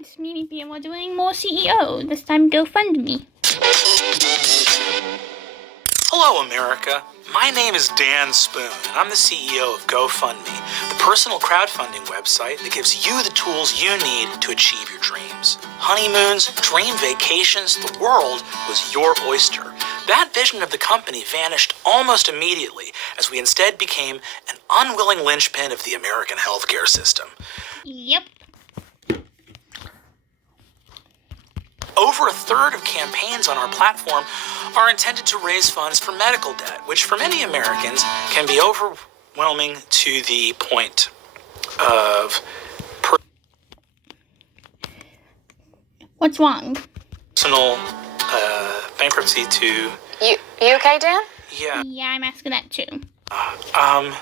it's me, BMO, doing more CEO. This time, GoFundMe. Hello, America. My name is Dan Spoon, and I'm the CEO of GoFundMe, the personal crowdfunding website that gives you the tools you need to achieve your dreams. Honeymoons, dream vacations, the world was your oyster. That vision of the company vanished almost immediately as we instead became an unwilling linchpin of the American healthcare system. Yep. Over a third of campaigns on our platform are intended to raise funds for medical debt, which for many Americans can be overwhelming to the point of What's wrong? personal bankruptcy to... You okay, Dan? Yeah. Yeah, I'm asking that too. I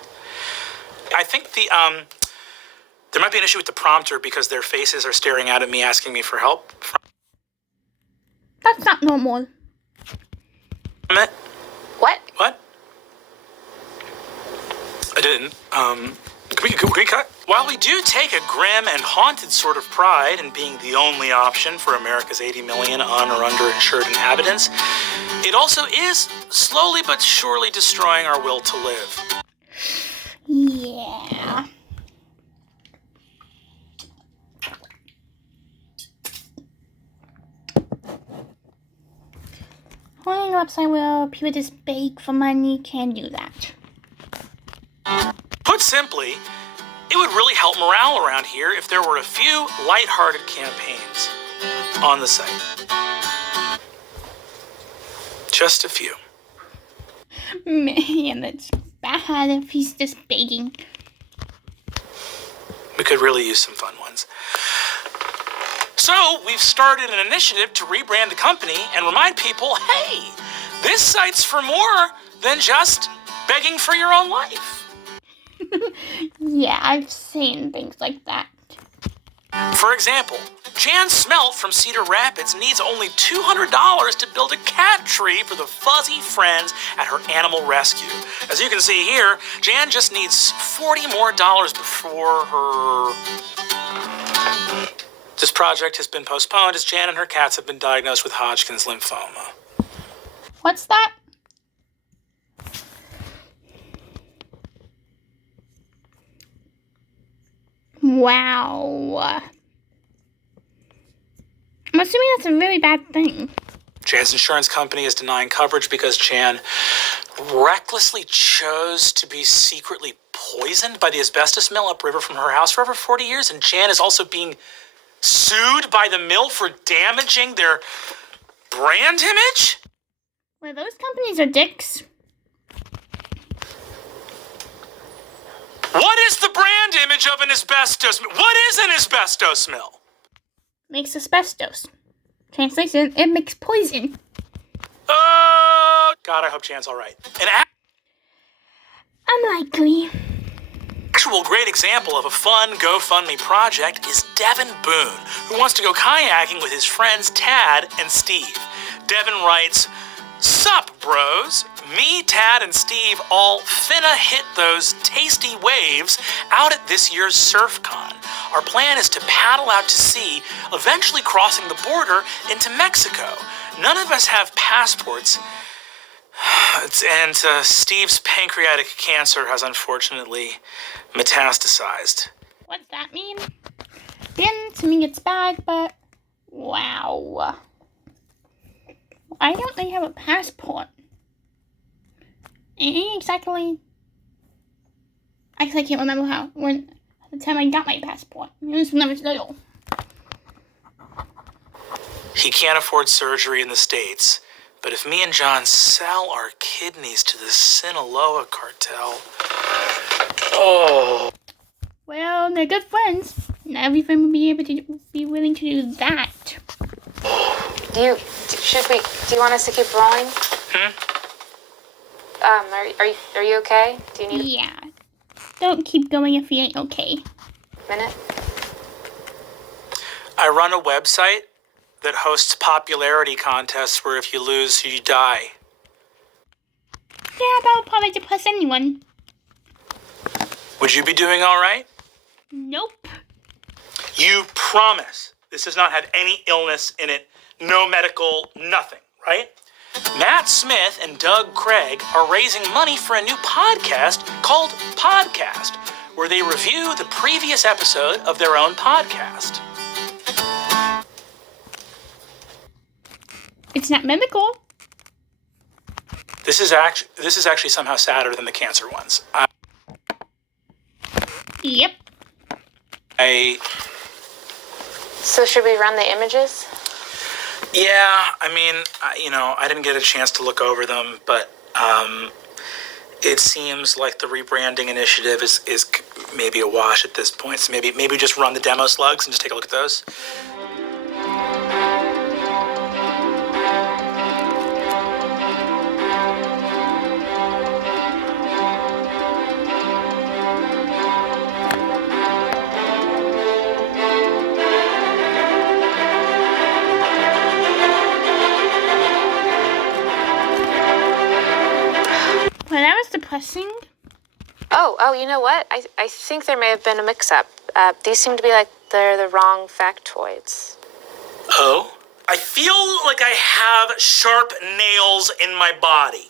think there might be an issue with the prompter because their faces are staring out at me asking me for help. That's not normal. What? What? I didn't. Can we cut? While we do take a grim and haunted sort of pride in being the only option for America's 80 million un- or underinsured inhabitants, it also is slowly but surely destroying our will to live. Yeah. Owning a website where people just beg for money can do that. Put simply, it would really help morale around here if there were a few lighthearted campaigns on the site. Just a few. Man, that's bad if he's just begging. We could really use some fun ones. So, we've started an initiative to rebrand the company and remind people, hey, this site's for more than just begging for your own life. Yeah, I've seen things like that. For example, Jan Smelt from Cedar Rapids needs only $200 to build a cat tree for the fuzzy friends at her animal rescue. As you can see here, Jan just needs $40 more before her... This project has been postponed as Jan and her cats have been diagnosed with Hodgkin's lymphoma. What's that? Wow. I'm assuming that's a really bad thing. Jan's insurance company is denying coverage because Jan recklessly chose to be secretly poisoned by the asbestos mill upriver from her house for over 40 years, and Jan is also being sued by the mill for damaging their brand image? Well, those companies are dicks. What is the brand image of an asbestos mill? What is an asbestos mill? Makes asbestos. Translation, it makes poison. Oh, God, I hope Jan's all right. An Unlikely. actual great example of a fun GoFundMe project is Devin Boone, who wants to go kayaking with his friends Tad and Steve. Devin writes, "Sup, bros? Me, Tad, and Steve all finna hit those tasty waves out at this year's SurfCon. Our plan is to paddle out to sea, eventually crossing the border into Mexico. None of us have passports, and Steve's pancreatic cancer has unfortunately metastasized." What's that mean? Then to me it's bad, but wow. Why don't they have a passport? Exactly. Actually, I can't remember when the time I got my passport. It was when I was little. He can't afford surgery in the States, but if me and John sell our kidneys to the Sinaloa cartel... Oh... Well, they're good friends. Not every friend would be able to be willing to do that. Do you want us to keep rolling? Are you okay? Do you need Yeah. Don't keep going if you ain't okay. a minute? I run a website that hosts popularity contests where if you lose, you die. Yeah, that would probably depress anyone. Would you be doing all right? Nope. You promise This does not have any illness in it, no medical, nothing, right? Matt Smith and Doug Craig are raising money for a new podcast called Podcast, where they review the previous episode of their own podcast. It's not medical. This is actually somehow sadder than the cancer ones. Yep. So should we run the images? Yeah, I mean, I didn't get a chance to look over them, but it seems like the rebranding initiative is maybe a wash at this point. So maybe just run the demo slugs and just take a look at those. Well, that was depressing. Oh, you know what? I think there may have been a mix-up. These seem to be like they're the wrong factoids. Oh? I feel like I have sharp nails in my body.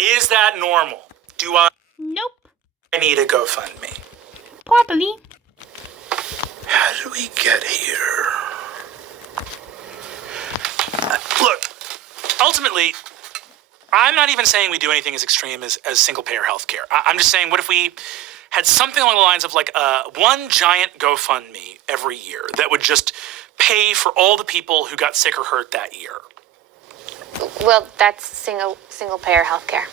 Is that normal? Do I Nope. need a GoFundMe? Probably. How did we get here? Look, ultimately, I'm not even saying we do anything as extreme as single-payer healthcare. I'm just saying, what if we had something along the lines of like one giant GoFundMe every year that would just pay for all the people who got sick or hurt that year? Well, that's single-payer healthcare.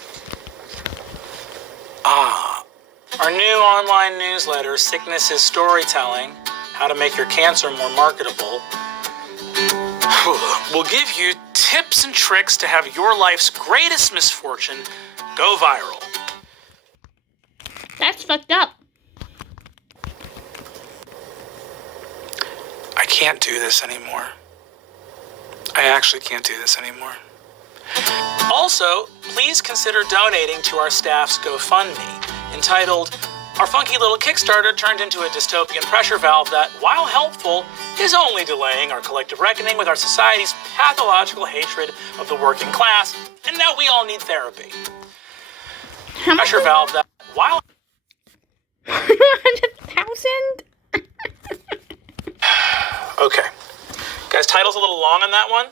Our new online newsletter, Sickness is Storytelling, How to Make Your Cancer More Marketable, will give you tips and tricks to have your life's greatest misfortune go viral. That's fucked up. I can't do this anymore. I actually can't do this anymore. Also, please consider donating to our staff's GoFundMe, entitled Our Funky Little Kickstarter Turned into a Dystopian Pressure Valve That, while helpful, is only delaying our collective reckoning with our society's pathological hatred of the working class, and now we all need therapy. How much? Pressure valve that, while... 100,000? Okay. Guys, title's a little long on that one.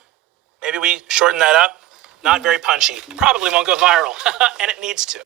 Maybe we shorten that up. Not very punchy. Probably won't go viral. And it needs to.